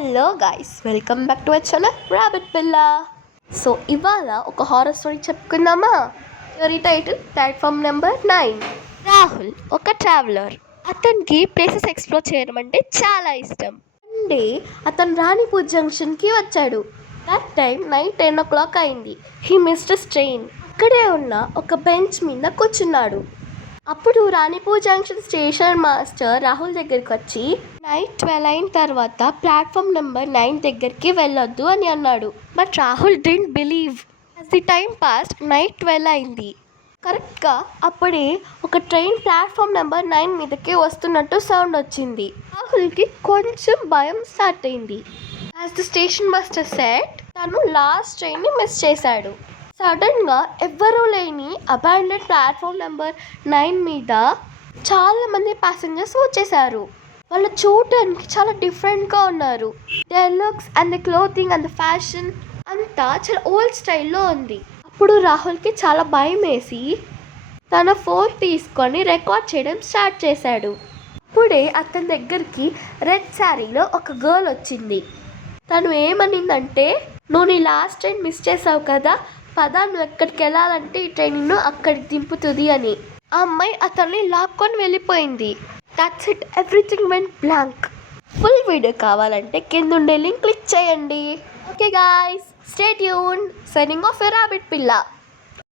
Hello guys, welcome back to our channel rabbit పిల్ల. So ఇవాళ ఒక హారర్ స్టోరీ చెప్పుకుందామా. Story title platform number 9. Rahul ఒక ట్రావెలర్. అతనికి ప్లేసెస్ ఎక్స్ప్లోర్ చేయడం అంటే చాలా ఇష్టం. అంటే అతను రాణిపూర్ జంక్షన్కి వచ్చాడు. దట్ టైం నైట్ 10 o'clock అయింది. He missed train. అక్కడే ఉన్న ఒక బెంచ్ మీద కూర్చున్నాడు. అప్పుడు Ranipur junction station master Rahul దగ్గరికి వచ్చి నైట్ 12 అయిన తర్వాత ప్లాట్ఫామ్ నెంబర్ 9 దగ్గరికి వెళ్ళొద్దు అని అన్నాడు. But Rahul didn't believe. As the time past night 12 అయింది. కరెక్ట్గా అప్పుడే ఒక ట్రైన్ ప్లాట్ఫామ్ నెంబర్ 9 మీదకి వస్తున్నట్టు సౌండ్ వచ్చింది. రాహుల్కి కొంచెం భయం స్టార్ట్ అయింది. As the station master said, తను లాస్ట్ ట్రైన్ని మిస్ చేశాడు. సడన్గా ఎవ్వరూ లేని అబాండెడ్ ప్లాట్ఫామ్ నెంబర్ 9 మీద చాలామంది ప్యాసింజర్స్ వచ్చేసారు. వాళ్ళు చూడటానికి చాలా డిఫరెంట్గా ఉన్నారు. Their looks and the clothing and the fashion అంతా చాలా ఓల్డ్ స్టైల్లో ఉంది. అప్పుడు రాహుల్కి చాలా భయం వేసి తన ఫోన్ తీసుకొని రికార్డ్ చేయడం స్టార్ట్ చేశాడు. అప్పుడే అతని దగ్గరికి రెడ్ శారీలో ఒక గర్ల్ వచ్చింది. తను ఏమనిందంటే, నువ్వు నీ లాస్ట్ ట్రైన్ మిస్ చేసావు కదా, పదా నువ్వు ఎక్కడికి వెళ్ళాలంటే ఈ ట్రైన్ నిన్ను అక్కడికి దింపుతుంది అని. ఆ అమ్మాయి అతన్ని లాక్కొని వెళ్ళిపోయింది. That's it, everything went blank. Full video కావాలంటే కింద ఉండే లింక్ క్లిక్ చేయండి. Okay guys, stay tuned. Signing off your rabbit పిల్ల.